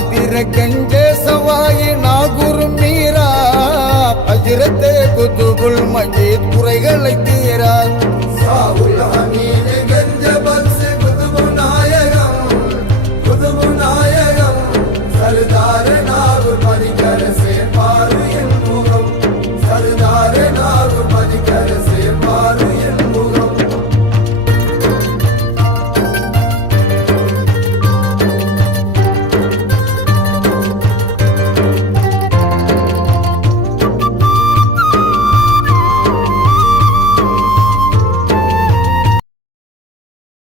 காதிர கஞ்சே சவாயி நாகுரு மீரா அஜிரத்தே குதுபுல் மஜீத் குறைகளை தீரா